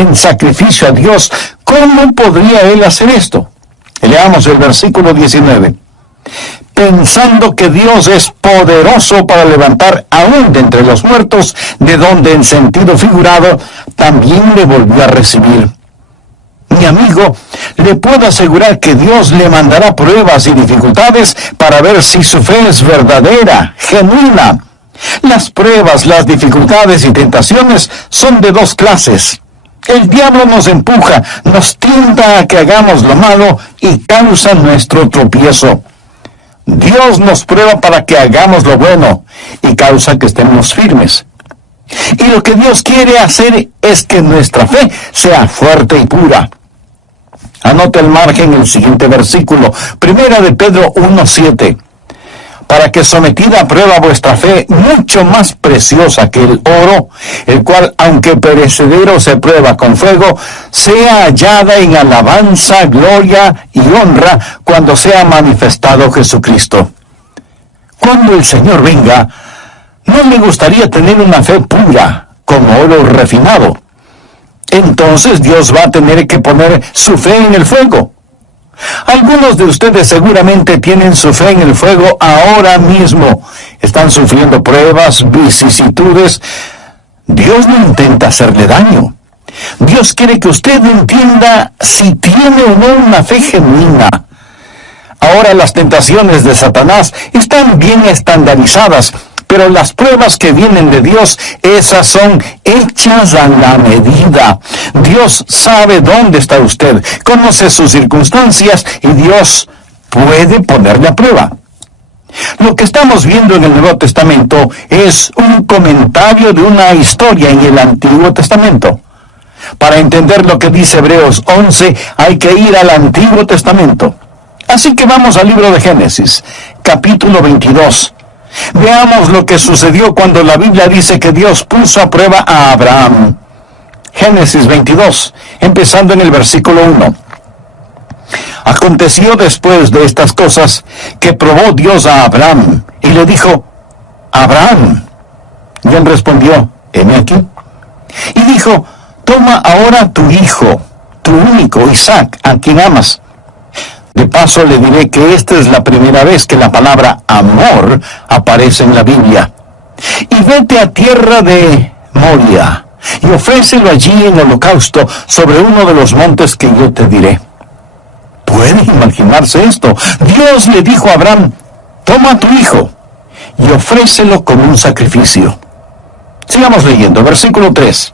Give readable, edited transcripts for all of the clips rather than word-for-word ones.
en sacrificio a Dios, ¿cómo podría él hacer esto? Leamos el versículo 19. Pensando que Dios es poderoso para levantar aún de entre los muertos, de donde en sentido figurado también le volvió a recibir. Mi amigo, le puedo asegurar que Dios le mandará pruebas y dificultades para ver si su fe es verdadera, genuina. Las pruebas, las dificultades y tentaciones son de dos clases. El diablo nos empuja, nos tienta a que hagamos lo malo y causa nuestro tropiezo. Dios nos prueba para que hagamos lo bueno y causa que estemos firmes. Y lo que Dios quiere hacer es que nuestra fe sea fuerte y pura. Anota el margen en el siguiente versículo, 1 de Pedro 1:7. Para que sometida a prueba vuestra fe, mucho más preciosa que el oro, el cual, aunque perecedero se prueba con fuego, sea hallada en alabanza, gloria y honra cuando sea manifestado Jesucristo. Cuando el Señor venga, no me gustaría tener una fe pura, como oro refinado. Entonces Dios va a tener que poner su fe en el fuego. Algunos de ustedes seguramente tienen su fe en el fuego ahora mismo. Están sufriendo pruebas, vicisitudes. Dios no intenta hacerle daño. Dios quiere que usted entienda si tiene o no una fe genuina. Ahora las tentaciones de Satanás están bien estandarizadas, pero las pruebas que vienen de Dios, esas son hechas a la medida. Dios sabe dónde está usted, conoce sus circunstancias y Dios puede ponerle a prueba. Lo que estamos viendo en el Nuevo Testamento es un comentario de una historia en el Antiguo Testamento. Para entender lo que dice Hebreos 11, hay que ir al Antiguo Testamento. Así que vamos al libro de Génesis, capítulo 22. Veamos lo que sucedió cuando la Biblia dice que Dios puso a prueba a Abraham. Génesis 22, empezando en el versículo 1. Aconteció después de estas cosas que probó Dios a Abraham y le dijo: Abraham. Y él respondió: heme aquí. Y dijo: toma ahora tu hijo, tu único Isaac, a quien amas. De paso le diré que esta es la primera vez que la palabra amor aparece en la Biblia. Y vete a tierra de Moria, y ofrécelo allí en holocausto sobre uno de los montes que yo te diré. ¿Puede imaginarse esto? Dios le dijo a Abraham: toma a tu hijo y ofrécelo como un sacrificio. Sigamos leyendo, versículo 3.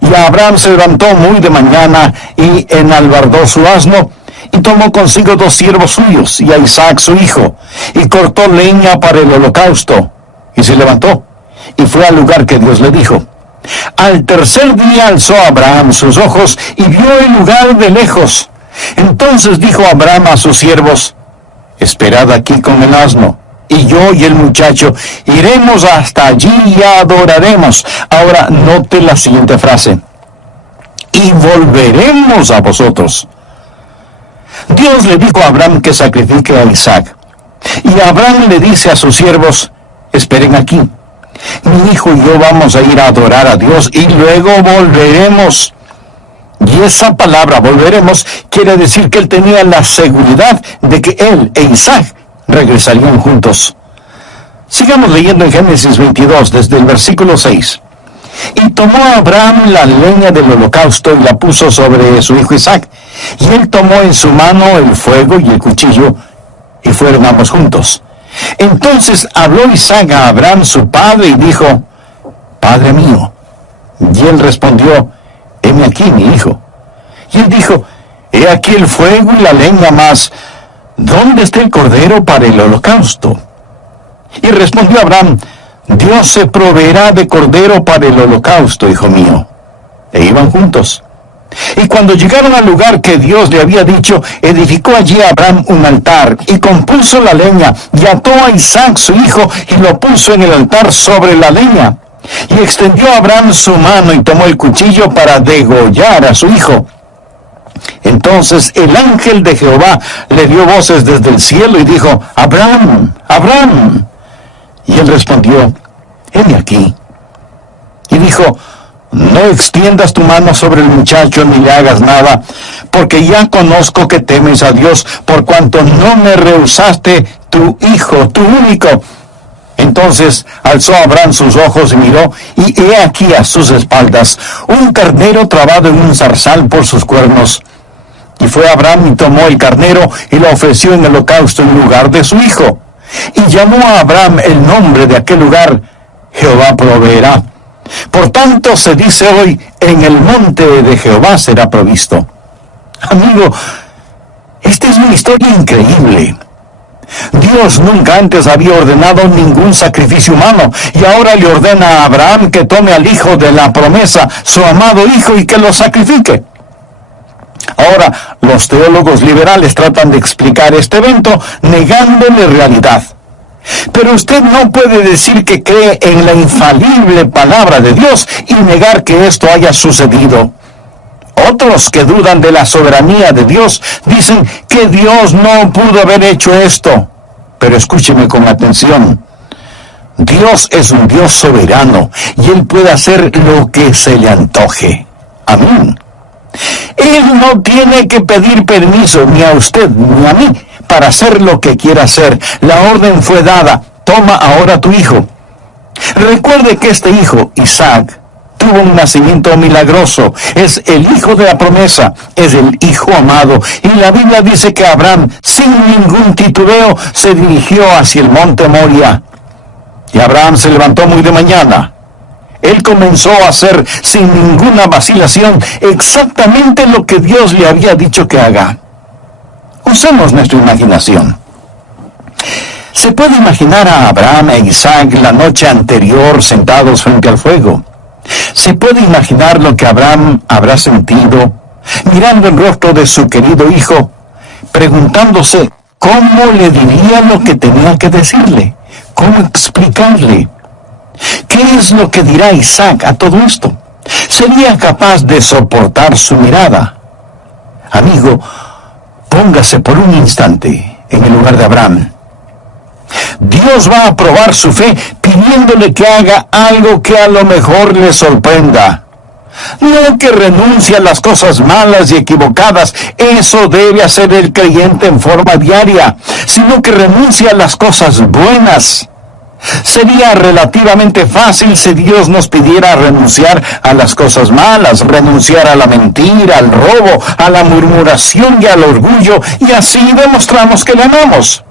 Y Abraham se levantó muy de mañana y enalbardó su asno, y tomó consigo 2 siervos suyos, y a Isaac su hijo, y cortó leña para el holocausto, y se levantó, y fue al lugar que Dios le dijo. Al tercer día alzó Abraham sus ojos, y vio el lugar de lejos. Entonces dijo Abraham a sus siervos: esperad aquí con el asno, y yo y el muchacho iremos hasta allí y adoraremos. Ahora note la siguiente frase: y volveremos a vosotros. Dios le dijo a Abraham que sacrifique a Isaac. Y Abraham le dice a sus siervos: esperen aquí. Mi hijo y yo vamos a ir a adorar a Dios y luego volveremos. Y esa palabra volveremos quiere decir que él tenía la seguridad de que él e Isaac regresarían juntos. Sigamos leyendo en Génesis 22 desde el versículo 6. Y tomó Abraham la leña del holocausto y la puso sobre su hijo Isaac. Y él tomó en su mano el fuego y el cuchillo, y fueron ambos juntos. Entonces habló Isaac a Abraham su padre y dijo: Padre mío. Y él respondió: heme aquí, mi hijo. Y él dijo: he aquí el fuego y la leña, mas ¿dónde está el cordero para el holocausto? Y respondió Abraham: Dios se proveerá de cordero para el holocausto, hijo mío. E iban juntos. Y cuando llegaron al lugar que Dios le había dicho, edificó allí Abraham un altar, y compuso la leña, y ató a Isaac su hijo, y lo puso en el altar sobre la leña. Y extendió Abraham su mano, y tomó el cuchillo para degollar a su hijo. Entonces el ángel de Jehová le dio voces desde el cielo, y dijo: Abraham, Abraham. Y él respondió: heme aquí. Y dijo: no extiendas tu mano sobre el muchacho ni le hagas nada, porque ya conozco que temes a Dios, por cuanto no me rehusaste tu hijo, tu único. Entonces alzó Abraham sus ojos y miró, y he aquí a sus espaldas un carnero trabado en un zarzal por sus cuernos. Y fue Abraham y tomó el carnero y lo ofreció en holocausto en lugar de su hijo. Y llamó a Abraham el nombre de aquel lugar, Jehová proveerá. Por tanto se dice hoy, en el monte de Jehová será provisto. Amigo, esta es una historia increíble. Dios nunca antes había ordenado ningún sacrificio humano, y ahora le ordena a Abraham que tome al hijo de la promesa, su amado hijo, y que lo sacrifique. Ahora, los teólogos liberales tratan de explicar este evento negándole realidad. Pero usted no puede decir que cree en la infalible palabra de Dios y negar que esto haya sucedido. Otros que dudan de la soberanía de Dios dicen que Dios no pudo haber hecho esto. Pero escúcheme con atención. Dios es un Dios soberano y Él puede hacer lo que se le antoje. Amén. Él no tiene que pedir permiso ni a usted ni a mí para hacer lo que quiera hacer. La orden fue dada. Toma ahora tu hijo. Recuerde que este hijo, Isaac, tuvo un nacimiento milagroso. Es el hijo de la promesa. Es el hijo amado. Y la Biblia dice que Abraham, sin ningún titubeo, se dirigió hacia el monte Moria. Y Abraham se levantó muy de mañana. Él comenzó a hacer, sin ninguna vacilación, exactamente lo que Dios le había dicho que haga. Usemos nuestra imaginación. Se puede imaginar a Abraham e Isaac la noche anterior sentados frente al fuego. Se puede imaginar lo que Abraham habrá sentido, mirando el rostro de su querido hijo, preguntándose cómo le diría lo que tenía que decirle, cómo explicarle. ¿Qué es lo que dirá Isaac a todo esto? ¿Sería capaz de soportar su mirada? Amigo, póngase por un instante en el lugar de Abraham. Dios va a probar su fe pidiéndole que haga algo que a lo mejor le sorprenda. No que renuncie a las cosas malas y equivocadas, eso debe hacer el creyente en forma diaria, sino que renuncie a las cosas buenas. Sería relativamente fácil si Dios nos pidiera renunciar a las cosas malas, renunciar a la mentira, al robo, a la murmuración y al orgullo, y así demostramos que le amamos.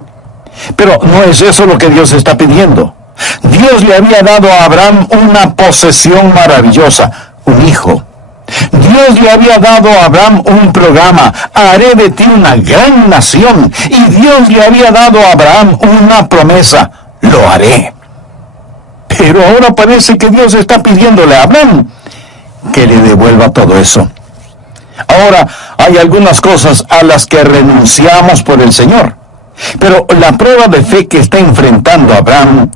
Pero no es eso lo que Dios está pidiendo. Dios le había dado a Abraham una posesión maravillosa, un hijo. Dios le había dado a Abraham un programa, haré de ti una gran nación, y Dios le había dado a Abraham una promesa, lo haré. Pero ahora parece que Dios está pidiéndole a Abraham que le devuelva todo eso. Ahora, hay algunas cosas a las que renunciamos por el Señor. Pero la prueba de fe que está enfrentando Abraham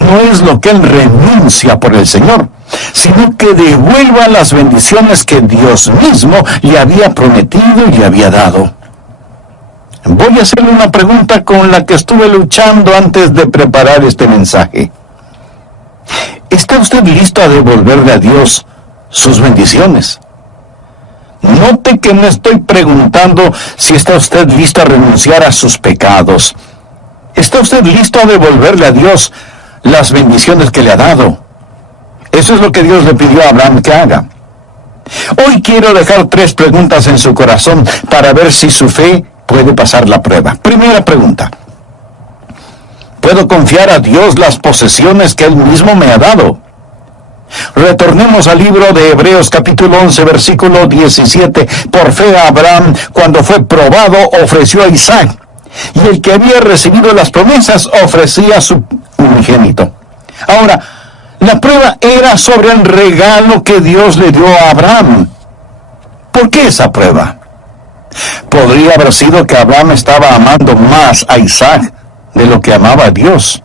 no es lo que él renuncia por el Señor, sino que devuelva las bendiciones que Dios mismo le había prometido y le había dado. Voy a hacerle una pregunta con la que estuve luchando antes de preparar este mensaje. ¿Está usted listo a devolverle a Dios sus bendiciones? Note que no estoy preguntando si está usted listo a renunciar a sus pecados. ¿Está usted listo a devolverle a Dios las bendiciones que le ha dado? Eso es lo que Dios le pidió a Abraham que haga. Hoy quiero dejar 3 preguntas en su corazón para ver si su fe puede pasar la prueba. Primera pregunta. ¿Puedo confiar a Dios las posesiones que Él mismo me ha dado? Retornemos al libro de Hebreos capítulo 11, versículo 17. Por fe Abraham, cuando fue probado, ofreció a Isaac. Y el que había recibido las promesas ofrecía a su unigénito. Ahora, la prueba era sobre el regalo que Dios le dio a Abraham. ¿Por qué esa prueba? Podría haber sido que Abraham estaba amando más a Isaac de lo que amaba a Dios.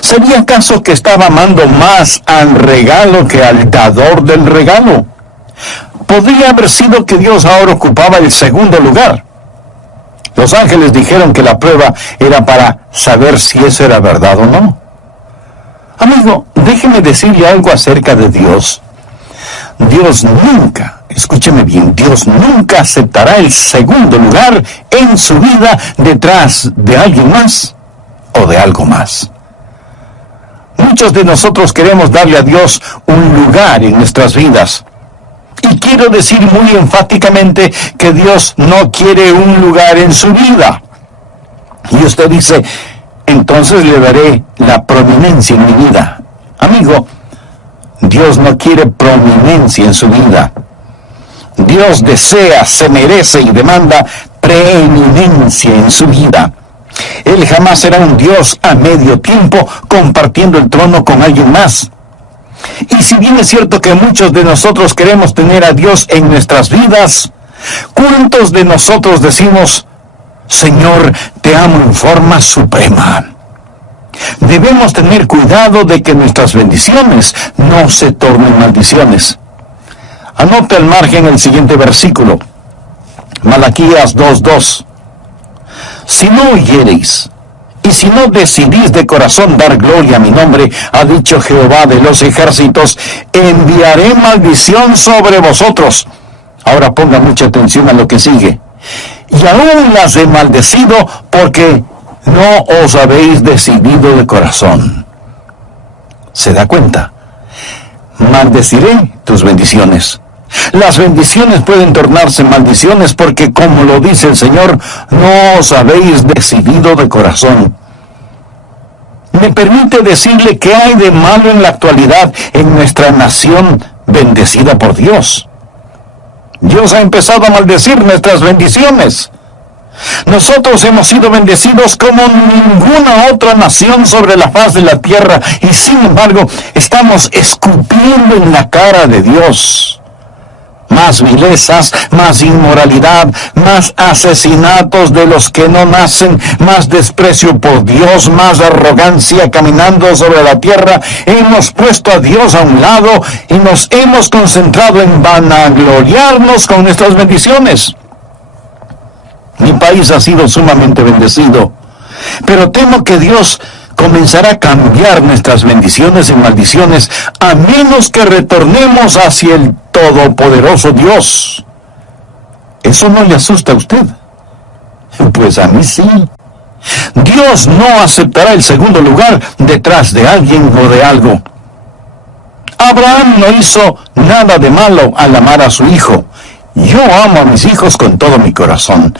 ¿Sería acaso que estaba amando más al regalo que al dador del regalo? Podría haber sido que Dios ahora ocupaba el segundo lugar. Los ángeles dijeron que la prueba era para saber si eso era verdad o no. Amigo, déjeme decirle algo acerca de Dios. Dios nunca, escúcheme bien, Dios nunca aceptará el segundo lugar en su vida detrás de alguien más o de algo más. Muchos de nosotros queremos darle a Dios un lugar en nuestras vidas. Y quiero decir muy enfáticamente que Dios no quiere un lugar en su vida. Y usted dice, entonces le daré la prominencia en mi vida. Amigo, Dios no quiere prominencia en su vida. Dios desea, se merece y demanda preeminencia en su vida. Él jamás será un Dios a medio tiempo compartiendo el trono con alguien más. Y si bien es cierto que muchos de nosotros queremos tener a Dios en nuestras vidas, ¿cuántos de nosotros decimos, Señor, te amo en forma suprema? Debemos tener cuidado de que nuestras bendiciones no se tornen maldiciones. Anote al margen el siguiente versículo, Malaquías 2:2. Si no oyereis, y si no decidís de corazón dar gloria a mi nombre, ha dicho Jehová de los ejércitos, enviaré maldición sobre vosotros. Ahora ponga mucha atención a lo que sigue. Y aún las he maldecido porque no os habéis decidido de corazón. ¿Se da cuenta? Maldeciré tus bendiciones. Las bendiciones pueden tornarse maldiciones porque, como lo dice el Señor, no os habéis decidido de corazón. Me permite decirle qué hay de malo en la actualidad en nuestra nación bendecida por Dios. Dios ha empezado a maldecir nuestras bendiciones. Nosotros hemos sido bendecidos como ninguna otra nación sobre la faz de la tierra y sin embargo estamos escupiendo en la cara de Dios. Más vilezas, más inmoralidad, más asesinatos de los que no nacen, más desprecio por Dios, más arrogancia caminando sobre la tierra. Hemos puesto a Dios a un lado y nos hemos concentrado en vanagloriarnos con nuestras bendiciones. Mi país ha sido sumamente bendecido, pero temo que Dios comenzará a cambiar nuestras bendiciones en maldiciones a menos que retornemos hacia el todopoderoso Dios. ¿Eso no le asusta a usted? Pues a mí sí. Dios no aceptará el segundo lugar detrás de alguien o de algo. Abraham no hizo nada de malo al amar a su hijo. Yo amo a mis hijos con todo mi corazón.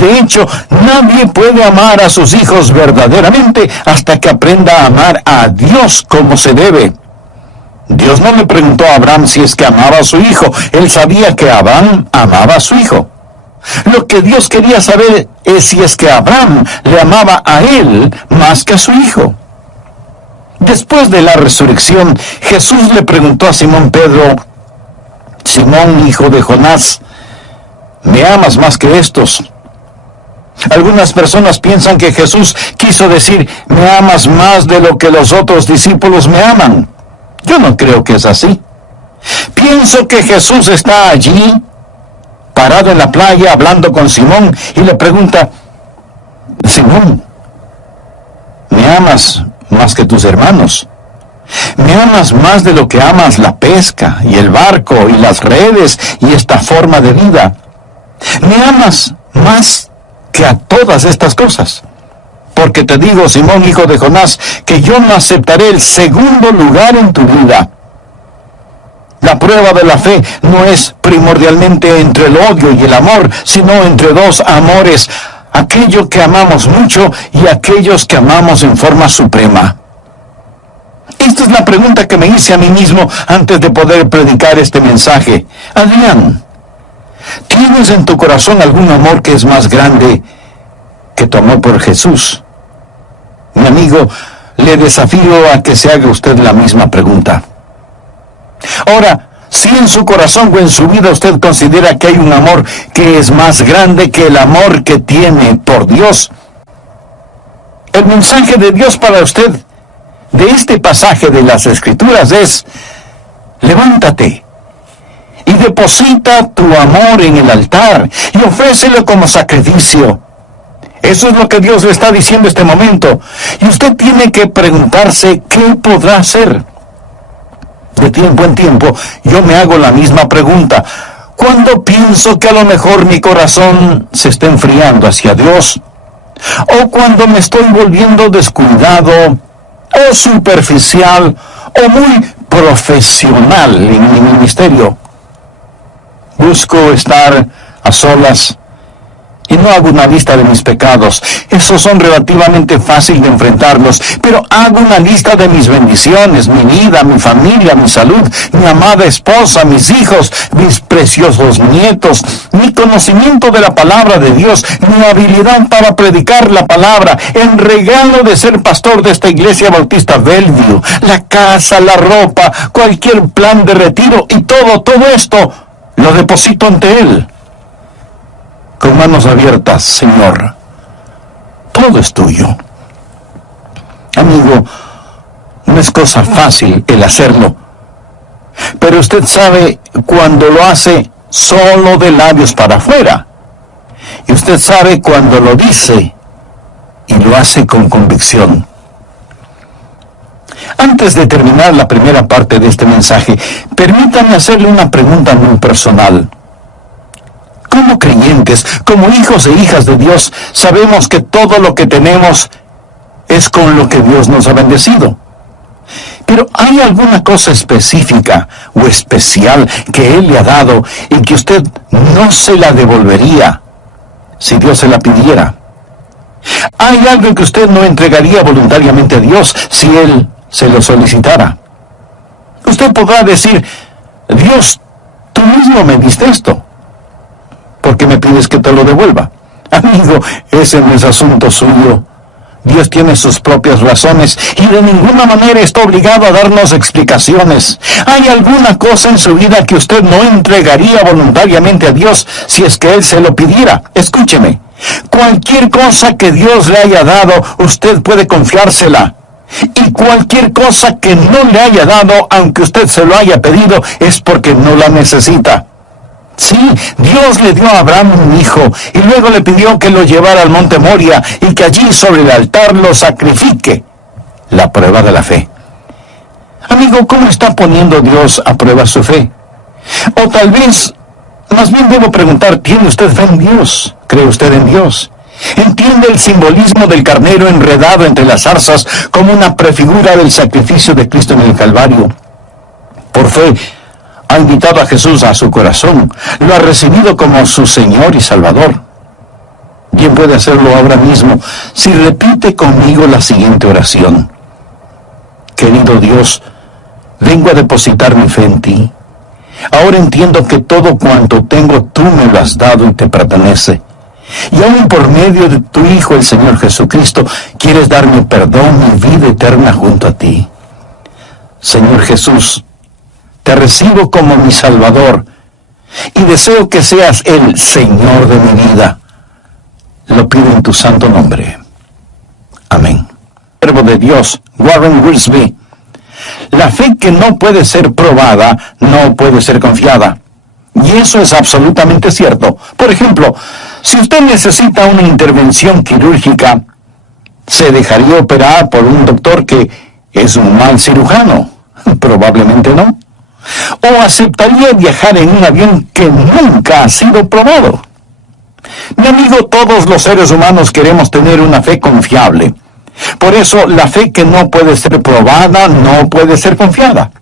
De hecho, nadie puede amar a sus hijos verdaderamente hasta que aprenda a amar a Dios como se debe. Dios no le preguntó a Abraham si es que amaba a su hijo. Él sabía que Abraham amaba a su hijo. Lo que Dios quería saber es si es que Abraham le amaba a él más que a su hijo. Después de la resurrección, Jesús le preguntó a Simón Pedro, Simón, hijo de Jonás, ¿me amas más que estos? Algunas personas piensan que Jesús quiso decir, me amas más de lo que los otros discípulos me aman. Yo no creo que es así. Pienso que Jesús está allí, parado en la playa, hablando con Simón, y le pregunta, Simón, ¿me amas más que tus hermanos? ¿Me amas más de lo que amas la pesca, y el barco, y las redes, y esta forma de vida? ¿Me amas más que a todas estas cosas? Porque te digo, Simón, hijo de Jonás, que yo no aceptaré el segundo lugar en tu vida. La prueba de la fe no es primordialmente entre el odio y el amor, sino entre dos amores, aquello que amamos mucho y aquellos que amamos en forma suprema. Esta es la pregunta que me hice a mí mismo antes de poder predicar este mensaje. Adrián, ¿tienes en tu corazón algún amor que es más grande que tu amor por Jesús? Mi amigo, le desafío a que se haga usted la misma pregunta. Ahora, si en su corazón o en su vida usted considera que hay un amor que es más grande que el amor que tiene por Dios, el mensaje de Dios para usted de este pasaje de las Escrituras es, levántate y deposita tu amor en el altar y ofrécelo como sacrificio. Eso es lo que Dios le está diciendo en este momento. Y usted tiene que preguntarse qué podrá hacer. De tiempo en tiempo, yo me hago la misma pregunta. Cuando pienso que a lo mejor mi corazón se está enfriando hacia Dios, o cuando me estoy volviendo descuidado, o superficial, o muy profesional en mi ministerio, busco estar a solas y no hago una lista de mis pecados. Esos son relativamente fáciles de enfrentarlos, pero hago una lista de mis bendiciones, mi vida, mi familia, mi salud, mi amada esposa, mis hijos, mis preciosos nietos, mi conocimiento de la palabra de Dios, mi habilidad para predicar la palabra, el regalo de ser pastor de esta iglesia bautista Bellevue, la casa, la ropa, cualquier plan de retiro y todo esto lo deposito ante Él. Con manos abiertas, Señor, todo es tuyo. Amigo, no es cosa fácil el hacerlo, pero usted sabe cuando lo hace solo de labios para afuera, y usted sabe cuando lo dice y lo hace con convicción. Antes de terminar la primera parte de este mensaje, permítame hacerle una pregunta muy personal. Como creyentes, como hijos e hijas de Dios, sabemos que todo lo que tenemos es con lo que Dios nos ha bendecido. Pero ¿hay alguna cosa específica o especial que Él le ha dado y que usted no se la devolvería si Dios se la pidiera? ¿Hay algo que usted no entregaría voluntariamente a Dios si Él se lo solicitara? Usted podrá decir, Dios, tú mismo me diste esto, ¿por qué me pides que te lo devuelva? Amigo, ese no es asunto suyo. Dios tiene sus propias razones y de ninguna manera está obligado a darnos explicaciones. ¿Hay alguna cosa en su vida que usted no entregaría voluntariamente a Dios si es que Él se lo pidiera? Escúcheme, cualquier cosa que Dios le haya dado, usted puede confiársela. Y cualquier cosa que no le haya dado, aunque usted se lo haya pedido, es porque no la necesita. Sí, Dios le dio a Abraham un hijo y luego le pidió que lo llevara al monte Moria y que allí sobre el altar lo sacrifique. La prueba de la fe. Amigo, ¿cómo está poniendo Dios a prueba su fe? O tal vez, más bien debo preguntar, ¿tiene usted fe en Dios? ¿Cree usted en Dios? ¿Entiende el simbolismo del carnero enredado entre las zarzas como una prefigura del sacrificio de Cristo en el Calvario? Por fe, ha invitado a Jesús a su corazón, lo ha recibido como su Señor y Salvador. Bien puede hacerlo ahora mismo si repite conmigo la siguiente oración. Querido Dios, vengo a depositar mi fe en ti. Ahora entiendo que todo cuanto tengo tú me lo has dado y te pertenece. Y aún por medio de tu Hijo, el Señor Jesucristo, quieres darme perdón y vida eterna junto a ti. Señor Jesús, te recibo como mi Salvador y deseo que seas el Señor de mi vida. Lo pido en tu santo nombre. Amén. Siervo de Dios, Warren Wiersbe. La fe que no puede ser probada, no puede ser confiada. Y eso es absolutamente cierto. Por ejemplo, si usted necesita una intervención quirúrgica, ¿se dejaría operar por un doctor que es un mal cirujano? Probablemente no. ¿O aceptaría viajar en un avión que nunca ha sido probado? Mi amigo, todos los seres humanos queremos tener una fe confiable. Por eso, la fe que no puede ser probada no puede ser confiada.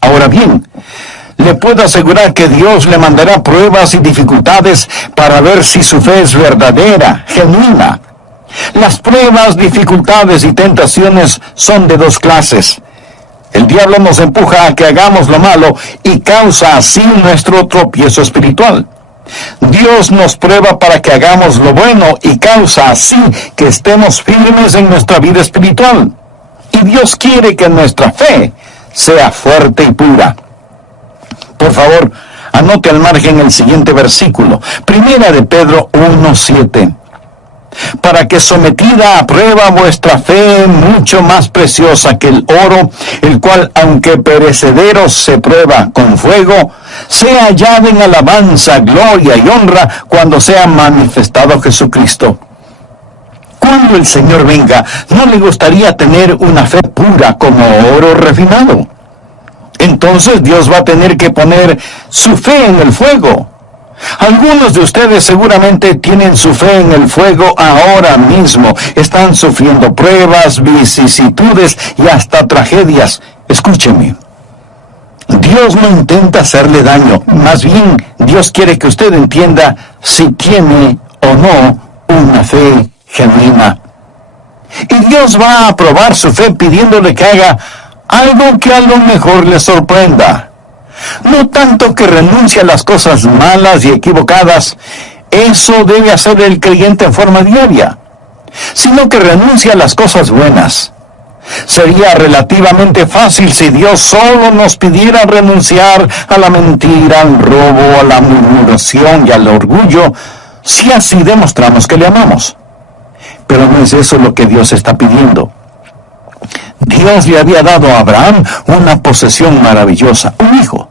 Ahora bien, le puedo asegurar que Dios le mandará pruebas y dificultades para ver si su fe es verdadera, genuina. Las pruebas, dificultades y tentaciones son de dos clases. El diablo nos empuja a que hagamos lo malo y causa así nuestro tropiezo espiritual. Dios nos prueba para que hagamos lo bueno y causa así que estemos firmes en nuestra vida espiritual. Y Dios quiere que nuestra fe sea fuerte y pura. Por favor, anote al margen el siguiente versículo, 1 de Pedro 1:7. Para que sometida a prueba vuestra fe, mucho más preciosa que el oro, el cual, aunque perecedero se prueba con fuego, sea hallada en alabanza, gloria y honra cuando sea manifestado Jesucristo. Cuando el Señor venga, ¿no le gustaría tener una fe pura como oro refinado? entonces Dios va a tener que poner su fe en el fuego. Algunos de ustedes seguramente tienen su fe en el fuego ahora mismo. Están sufriendo pruebas, vicisitudes y hasta tragedias. Escúcheme. Dios no intenta hacerle daño. Más bien, Dios quiere que usted entienda si tiene o no una fe genuina. Y Dios va a probar su fe pidiéndole que haga algo que a lo mejor le sorprenda. No tanto que renuncie a las cosas malas y equivocadas, eso debe hacer el creyente en forma diaria, sino que renuncie a las cosas buenas. Sería relativamente fácil si Dios solo nos pidiera renunciar a la mentira, al robo, a la murmuración y al orgullo, si así demostramos que le amamos. Pero no es eso lo que Dios está pidiendo. Dios le había dado a Abraham una posesión maravillosa, un hijo.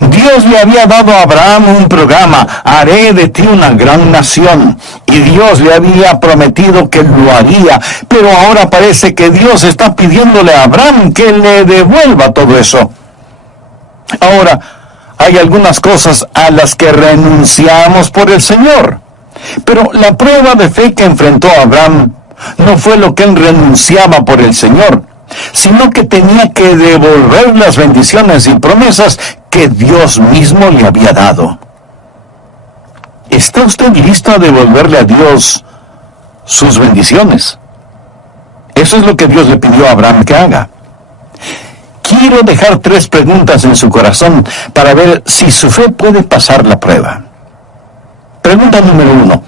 Dios le había dado a Abraham un programa, haré de ti una gran nación. Y Dios le había prometido que lo haría, pero ahora parece que Dios está pidiéndole a Abraham que le devuelva todo eso. Ahora, hay algunas cosas a las que renunciamos por el Señor. Pero la prueba de fe que enfrentó Abraham no fue lo que él renunciaba por el Señor, sino que tenía que devolver las bendiciones y promesas que Dios mismo le había dado. ¿Está usted listo a devolverle a Dios sus bendiciones? Eso es lo que Dios le pidió a Abraham que haga. Quiero dejar 3 preguntas en su corazón para ver si su fe puede pasar la prueba. Pregunta número 1.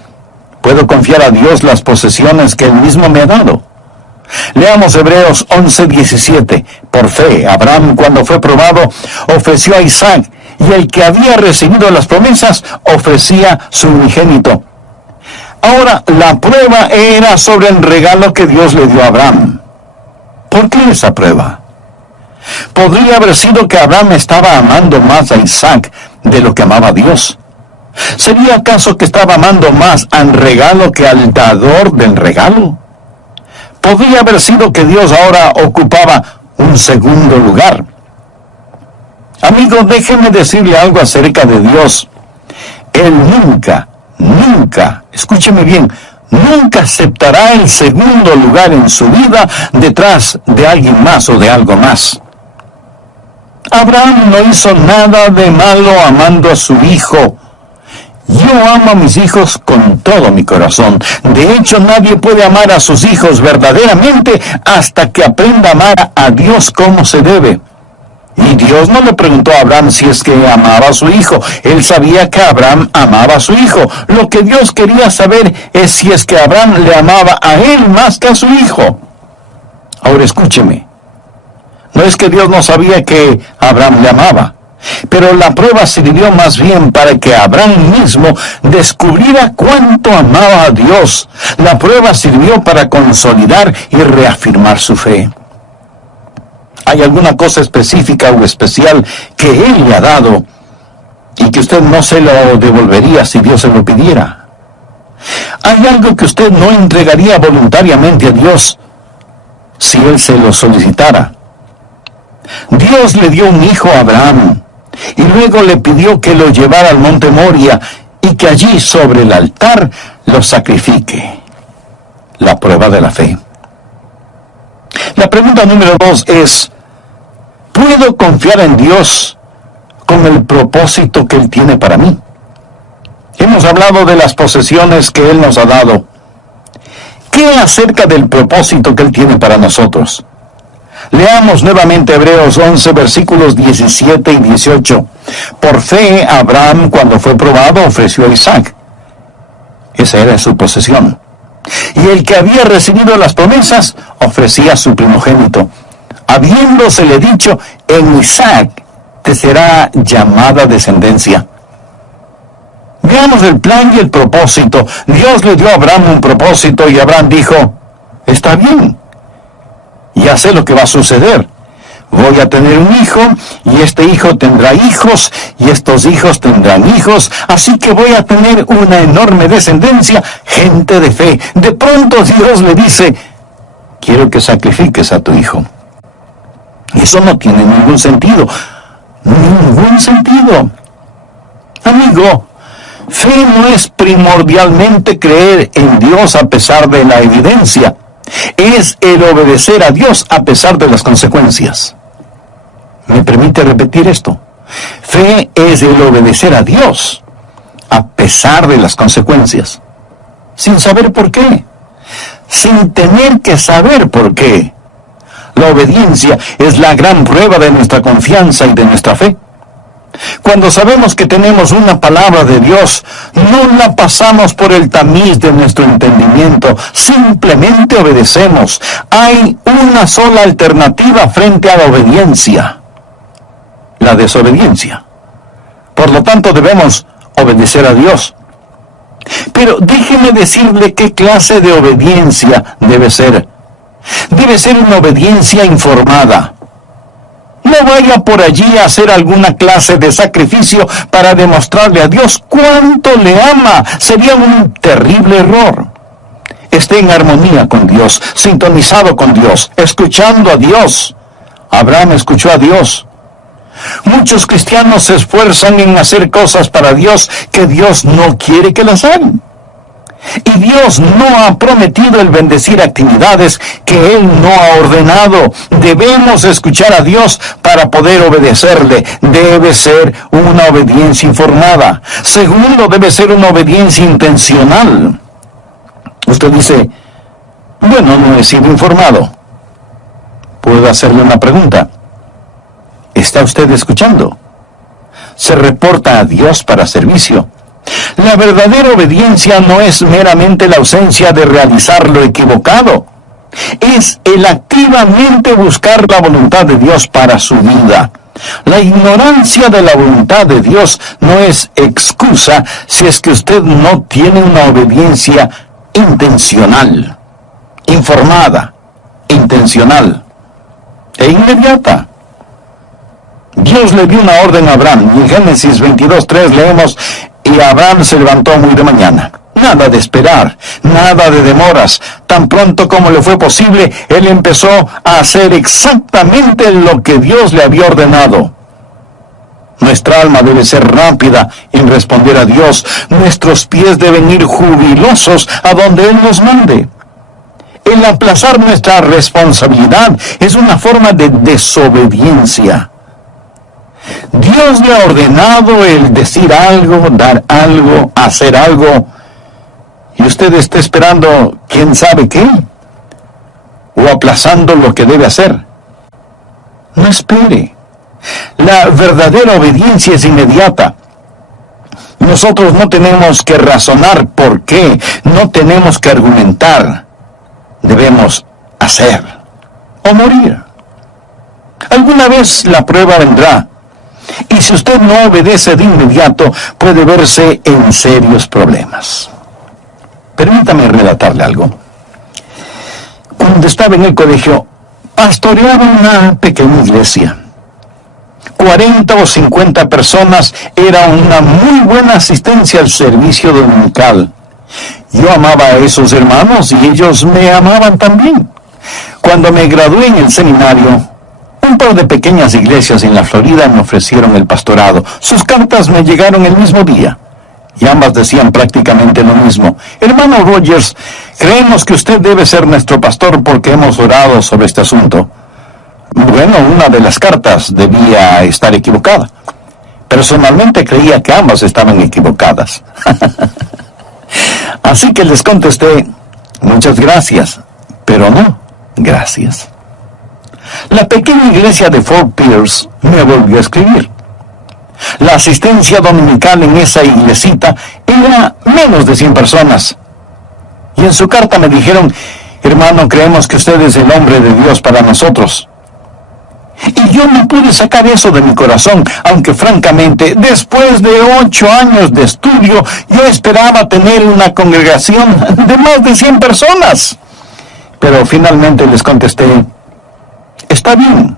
¿Puedo confiar a Dios las posesiones que Él mismo me ha dado? Leamos Hebreos 11:17. Por fe, Abraham, cuando fue probado, ofreció a Isaac, y el que había recibido las promesas ofrecía su unigénito. Ahora, la prueba era sobre el regalo que Dios le dio a Abraham. ¿Por qué esa prueba? Podría haber sido que Abraham estaba amando más a Isaac de lo que amaba a Dios. ¿Sería acaso que estaba amando más al regalo que al dador del regalo? Podría haber sido que Dios ahora ocupaba un segundo lugar. Amigo, déjeme decirle algo acerca de Dios. Él nunca, escúcheme bien, nunca aceptará el segundo lugar en su vida detrás de alguien más o de algo más. Abraham no hizo nada de malo amando a su hijo. Yo amo a mis hijos con todo mi corazón. De hecho, nadie puede amar a sus hijos verdaderamente hasta que aprenda a amar a Dios como se debe. Y Dios no le preguntó a Abraham si es que amaba a su hijo. Él sabía que Abraham amaba a su hijo. Lo que Dios quería saber es si es que Abraham le amaba a él más que a su hijo. Ahora escúcheme. No es que Dios no sabía que Abraham le amaba, pero la prueba sirvió más bien para que Abraham mismo descubriera cuánto amaba a Dios. La prueba sirvió para consolidar y reafirmar su fe. ¿Hay alguna cosa específica o especial que Él le ha dado y que usted no se lo devolvería si Dios se lo pidiera? ¿Hay algo que usted no entregaría voluntariamente a Dios si Él se lo solicitara? Dios le dio un hijo a Abraham y luego le pidió que lo llevara al monte Moria y que allí sobre el altar lo sacrifique. La prueba de la fe. La pregunta número 2 es, ¿puedo confiar en Dios con el propósito que Él tiene para mí? Hemos hablado de las posesiones que Él nos ha dado. ¿Qué acerca del propósito que Él tiene para nosotros? Leamos nuevamente Hebreos 11, versículos 17 y 18. Por fe, Abraham, cuando fue probado, ofreció a Isaac. Esa era su posesión. Y el que había recibido las promesas, ofrecía su primogénito, habiéndosele dicho, en Isaac te será llamada descendencia. Veamos el plan y el propósito. Dios le dio a Abraham un propósito y Abraham dijo, está bien, ya sé lo que va a suceder. Voy a tener un hijo, y este hijo tendrá hijos, y estos hijos tendrán hijos, así que voy a tener una enorme descendencia, gente de fe. De pronto Dios le dice, quiero que sacrifiques a tu hijo. Eso no tiene ningún sentido. Ningún sentido. Amigo, fe no es primordialmente creer en Dios a pesar de la evidencia. Es el obedecer a Dios a pesar de las consecuencias. ¿Me permite repetir esto? Fe es el obedecer a Dios a pesar de las consecuencias. Sin saber por qué. Sin tener que saber por qué. La obediencia es la gran prueba de nuestra confianza y de nuestra fe. Cuando sabemos que tenemos una palabra de Dios, no la pasamos por el tamiz de nuestro entendimiento, simplemente obedecemos. Hay una sola alternativa frente a la obediencia: la desobediencia. Por lo tanto, debemos obedecer a Dios. Pero déjeme decirle qué clase de obediencia debe ser. Debe ser una obediencia informada. No vaya por allí a hacer alguna clase de sacrificio para demostrarle a Dios cuánto le ama. Sería un terrible error. Esté en armonía con Dios, sintonizado con Dios, escuchando a Dios. Abraham escuchó a Dios. Muchos cristianos se esfuerzan en hacer cosas para Dios que Dios no quiere que las hagan. Y Dios no ha prometido el bendecir actividades que Él no ha ordenado. Debemos escuchar a Dios para poder obedecerle. Debe ser una obediencia informada. Segundo, debe ser una obediencia intencional. Usted dice, bueno, no he sido informado. ¿Puedo hacerle una pregunta? ¿Está usted escuchando? Se reporta a Dios para servicio. La verdadera obediencia no es meramente la ausencia de realizar lo equivocado. Es el activamente buscar la voluntad de Dios para su vida. La ignorancia de la voluntad de Dios no es excusa si es que usted no tiene una obediencia intencional, informada, intencional e inmediata. Dios le dio una orden a Abraham, y en Génesis 22:3 leemos: y Abraham se levantó muy de mañana. Nada de esperar, nada de demoras. Tan pronto como le fue posible, él empezó a hacer exactamente lo que Dios le había ordenado. Nuestra alma debe ser rápida en responder a Dios. Nuestros pies deben ir jubilosos a donde Él nos mande. El aplazar nuestra responsabilidad es una forma de desobediencia. Dios le ha ordenado el decir algo, dar algo, hacer algo, y usted está esperando quién sabe qué, o aplazando lo que debe hacer. No espere. La verdadera obediencia es inmediata. Nosotros no tenemos que razonar por qué, no tenemos que argumentar. Debemos hacer o morir. Alguna vez la prueba vendrá. Y si usted no obedece de inmediato, puede verse en serios problemas. Permítame relatarle algo. Cuando estaba en el colegio, pastoreaba una pequeña iglesia. 40 o 50 personas, era una muy buena asistencia al servicio dominical. Yo amaba a esos hermanos y ellos me amaban también. Cuando me gradué en el seminario, un par de pequeñas iglesias en la Florida me ofrecieron el pastorado. Sus cartas me llegaron el mismo día, y ambas decían prácticamente lo mismo. Hermano Rogers, creemos que usted debe ser nuestro pastor porque hemos orado sobre este asunto. Bueno, una de las cartas debía estar equivocada. Personalmente creía que ambas estaban equivocadas. Así que les contesté, muchas gracias, pero no, gracias. La pequeña iglesia de Fort Pierce me volvió a escribir. La asistencia dominical en esa iglesita era menos de 100 personas. Y en su carta me dijeron, hermano, creemos que usted es el hombre de Dios para nosotros. Y yo no pude sacar eso de mi corazón, aunque francamente, después de 8 años de estudio, yo esperaba tener una congregación de más de 100 personas. Pero finalmente les contesté, está bien,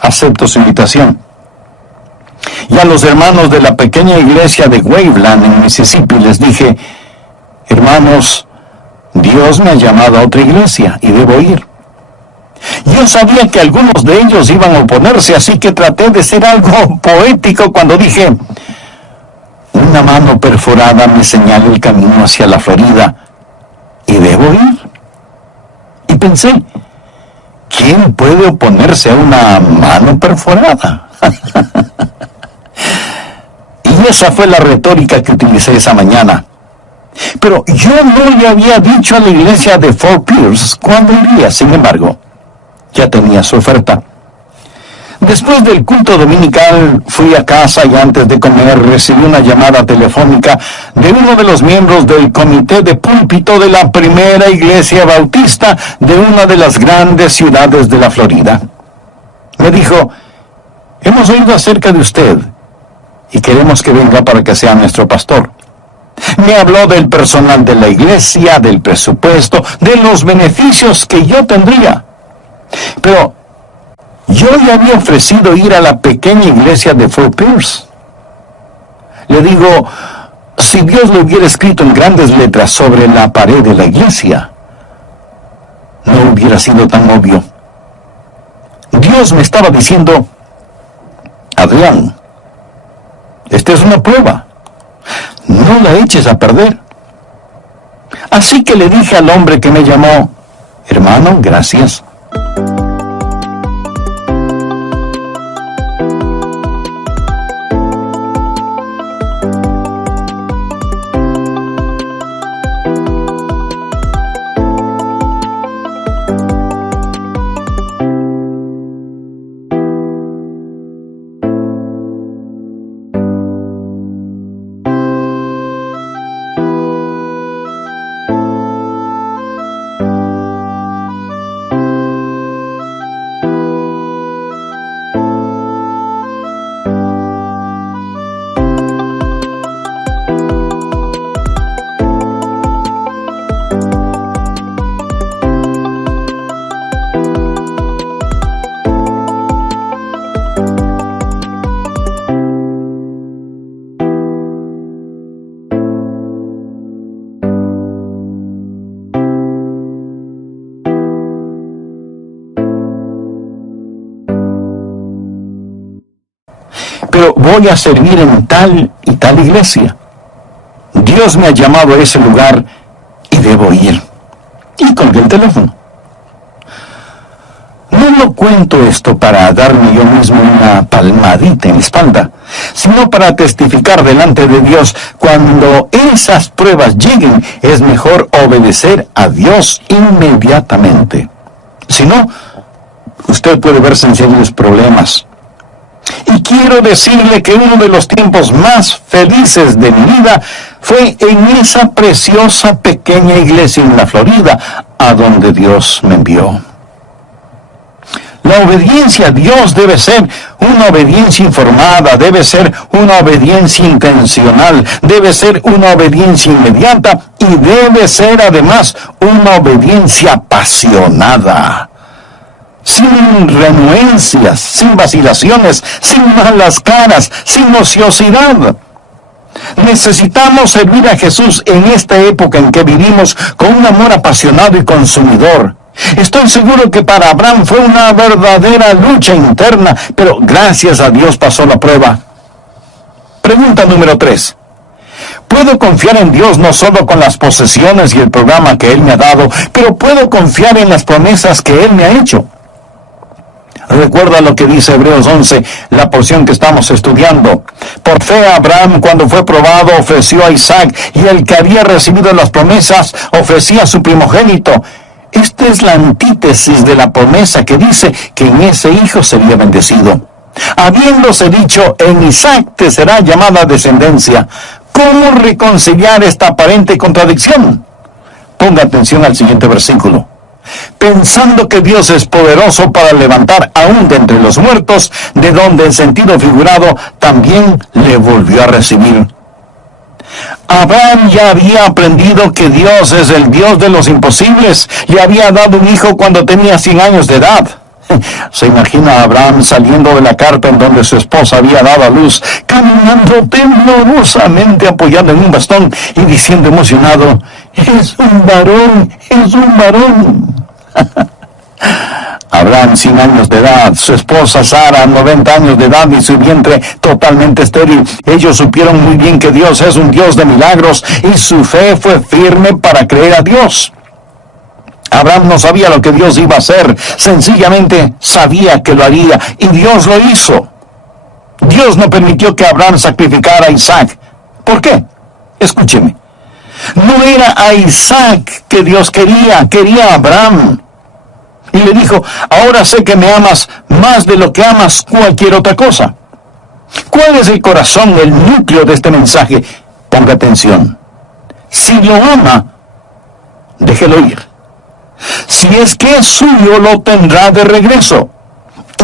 acepto su invitación. Y a los hermanos de la pequeña iglesia de Waveland, en Mississippi, les dije, hermanos, Dios me ha llamado a otra iglesia y debo ir. Yo sabía que algunos de ellos iban a oponerse, así que traté de ser algo poético cuando dije: una mano perforada me señala el camino hacia la Florida y debo ir. Y pensé, ¿quién puede oponerse a una mano perforada? Y esa fue la retórica que utilicé esa mañana. Pero yo no le había dicho a la iglesia de Fort Pierce cuándo iría. Sin embargo, ya tenía su oferta. Después del culto dominical, fui a casa y antes de comer recibí una llamada telefónica de uno de los miembros del comité de púlpito de la primera iglesia bautista de una de las grandes ciudades de la Florida. Me dijo: hemos oído acerca de usted y queremos que venga para que sea nuestro pastor. Me habló del personal de la iglesia, del presupuesto, de los beneficios que yo tendría. Pero yo le había ofrecido ir a la pequeña iglesia de Fort Pierce. Le digo, si Dios lo hubiera escrito en grandes letras sobre la pared de la iglesia, no hubiera sido tan obvio. Dios me estaba diciendo: Adrián, esta es una prueba. No la eches a perder. Así que le dije al hombre que me llamó: hermano, gracias. Pero voy a servir en tal y tal iglesia. Dios me ha llamado a ese lugar y debo ir. Y colgué el teléfono. No lo cuento esto para darme yo mismo una palmadita en la espalda, sino para testificar delante de Dios. Cuando esas pruebas lleguen, es mejor obedecer a Dios inmediatamente. Si no, usted puede verse en serios problemas. Y quiero decirle que uno de los tiempos más felices de mi vida fue en esa preciosa pequeña iglesia en la Florida, a donde Dios me envió. La obediencia a Dios debe ser una obediencia informada, debe ser una obediencia intencional, debe ser una obediencia inmediata y debe ser además una obediencia apasionada. Sin renuencias, sin vacilaciones, sin malas caras, sin ociosidad. Necesitamos servir a Jesús en esta época en que vivimos con un amor apasionado y consumidor. Estoy seguro que para Abraham fue una verdadera lucha interna, pero gracias a Dios pasó la prueba. Pregunta número 3. ¿Puedo confiar en Dios no solo con las posesiones y el programa que Él me ha dado, pero puedo confiar en las promesas que Él me ha hecho? Recuerda lo que dice Hebreos 11, la porción que estamos estudiando. Por fe Abraham, cuando fue probado, ofreció a Isaac, y el que había recibido las promesas ofrecía a su primogénito. Esta es la antítesis de la promesa que dice que en ese hijo sería bendecido. Habiéndose dicho, en Isaac te será llamada descendencia. ¿Cómo reconciliar esta aparente contradicción? Ponga atención al siguiente versículo. Pensando que Dios es poderoso para levantar aún de entre los muertos, de donde en sentido figurado también le volvió a recibir. Abraham ya había aprendido que Dios es el Dios de los imposibles. Le había dado un hijo cuando tenía 100 años de edad. Se imagina a Abraham saliendo de la carpa en donde su esposa había dado a luz, caminando temblorosamente apoyado en un bastón y diciendo emocionado: ¡es un varón! ¡Es un varón! Abraham 100 años de edad, su esposa Sara 90 años de edad y su vientre totalmente estéril. Ellos supieron muy bien que Dios es un Dios de milagros y su fe fue firme para creer a Dios. Abraham no sabía lo que Dios iba a hacer, sencillamente sabía que lo haría y Dios lo hizo. Dios no permitió que Abraham sacrificara a Isaac. ¿Por qué? Escúcheme. No era a Isaac que Dios quería a Abraham. Y le dijo, ahora sé que me amas más de lo que amas cualquier otra cosa. ¿Cuál es el corazón, el núcleo de este mensaje? Ponga atención. Si lo ama, déjelo ir. Si es que es suyo, lo tendrá de regreso.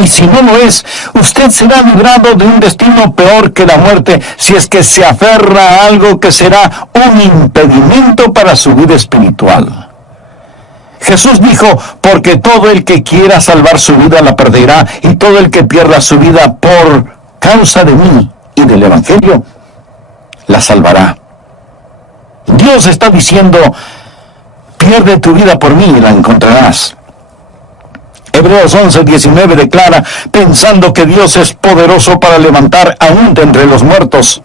Y si no lo es, usted será librado de un destino peor que la muerte si es que se aferra a algo que será un impedimento para su vida espiritual. Jesús dijo, porque todo el que quiera salvar su vida la perderá, y todo el que pierda su vida por causa de mí y del Evangelio, la salvará. Dios está diciendo, pierde tu vida por mí y la encontrarás. Hebreos 11:19 declara, pensando que Dios es poderoso para levantar aún de entre los muertos.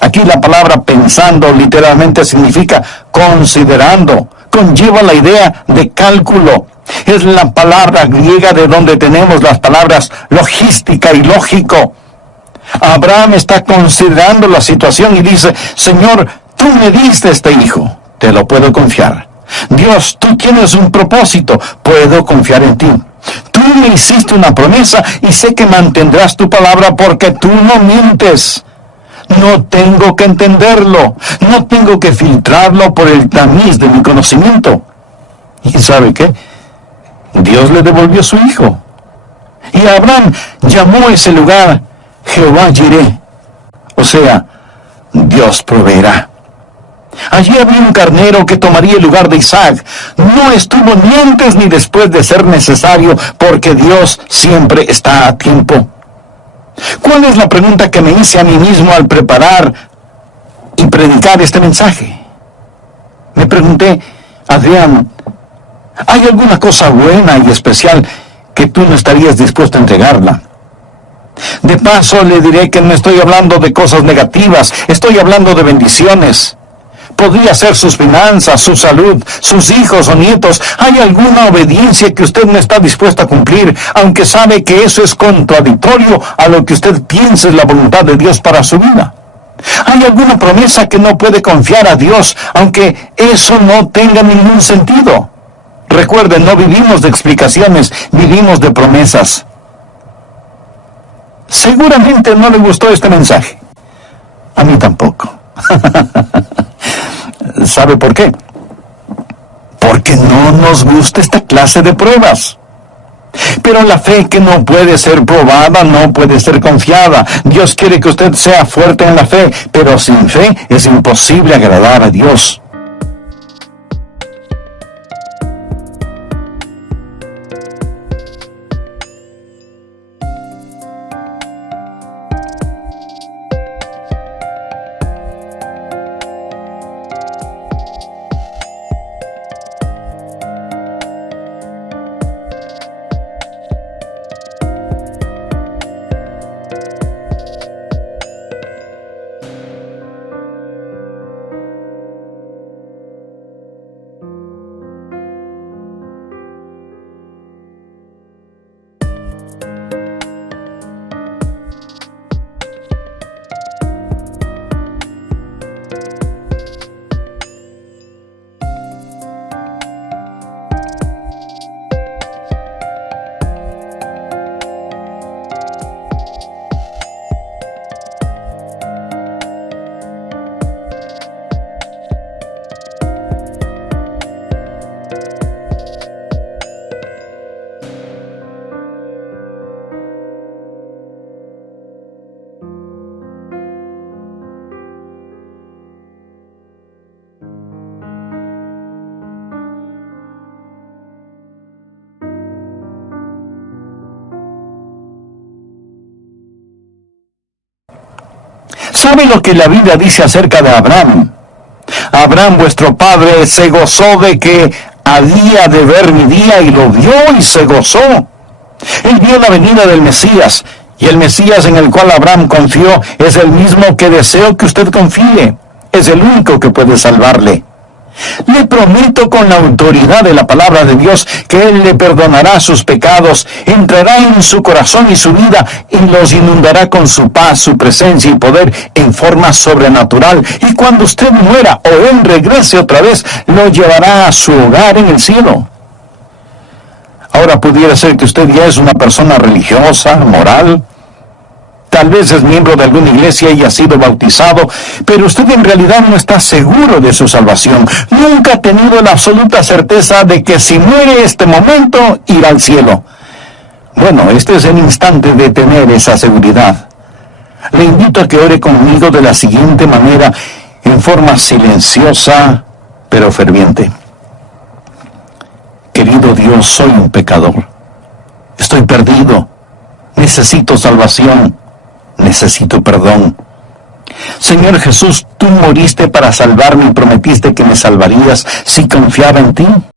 Aquí la palabra pensando literalmente significa considerando. Conlleva la idea de cálculo. Es la palabra griega de donde tenemos las palabras logística y lógico. Abraham está considerando la situación y dice, Señor, tú me diste este hijo, te lo puedo confiar. Dios, tú tienes un propósito, puedo confiar en ti. Tú me hiciste una promesa y sé que mantendrás tu palabra porque tú no mientes. No tengo que entenderlo, no tengo que filtrarlo por el tamiz de mi conocimiento. ¿Y sabe qué? Dios le devolvió su hijo. Y Abraham llamó a ese lugar Jehová Jireh, o sea, Dios proveerá. Allí había un carnero que tomaría el lugar de Isaac. No estuvo ni antes ni después de ser necesario, porque Dios siempre está a tiempo. ¿Cuál es la pregunta que me hice a mí mismo al preparar y predicar este mensaje? Me pregunté, Adrián, ¿hay alguna cosa buena y especial que tú no estarías dispuesto a entregarla? De paso le diré que no estoy hablando de cosas negativas, estoy hablando de bendiciones. Podría ser sus finanzas, su salud, sus hijos o nietos. ¿Hay alguna obediencia que usted no está dispuesto a cumplir, aunque sabe que eso es contradictorio a lo que usted piensa es la voluntad de Dios para su vida? ¿Hay alguna promesa que no puede confiar a Dios, aunque eso no tenga ningún sentido? Recuerden, no vivimos de explicaciones, vivimos de promesas. Seguramente no le gustó este mensaje. A mí tampoco. ¿Sabe por qué? Porque no nos gusta esta clase de pruebas. Pero la fe que no puede ser probada no puede ser confiada. Dios quiere que usted sea fuerte en la fe, pero sin fe es imposible agradar a Dios. ¿Sabe lo que la Biblia dice acerca de Abraham? Abraham, vuestro padre, se gozó de que había de ver mi día y lo vio y se gozó. Él vio la venida del Mesías, y el Mesías en el cual Abraham confió es el mismo que deseo que usted confíe. Es el único que puede salvarle. Le prometo con la autoridad de la palabra de Dios que Él le perdonará sus pecados, entrará en su corazón y su vida y los inundará con su paz, su presencia y poder en forma sobrenatural. Y cuando usted muera o Él regrese otra vez, lo llevará a su hogar en el cielo. Ahora pudiera ser que usted ya es una persona religiosa, moral. Tal vez es miembro de alguna iglesia y ha sido bautizado, pero usted en realidad no está seguro de su salvación. Nunca ha tenido la absoluta certeza de que si muere este momento, irá al cielo. Bueno, este es el instante de tener esa seguridad. Le invito a que ore conmigo de la siguiente manera, en forma silenciosa, pero ferviente. Querido Dios, soy un pecador. Estoy perdido. Necesito salvación. Necesito perdón. Señor Jesús, tú moriste para salvarme y prometiste que me salvarías si confiaba en ti.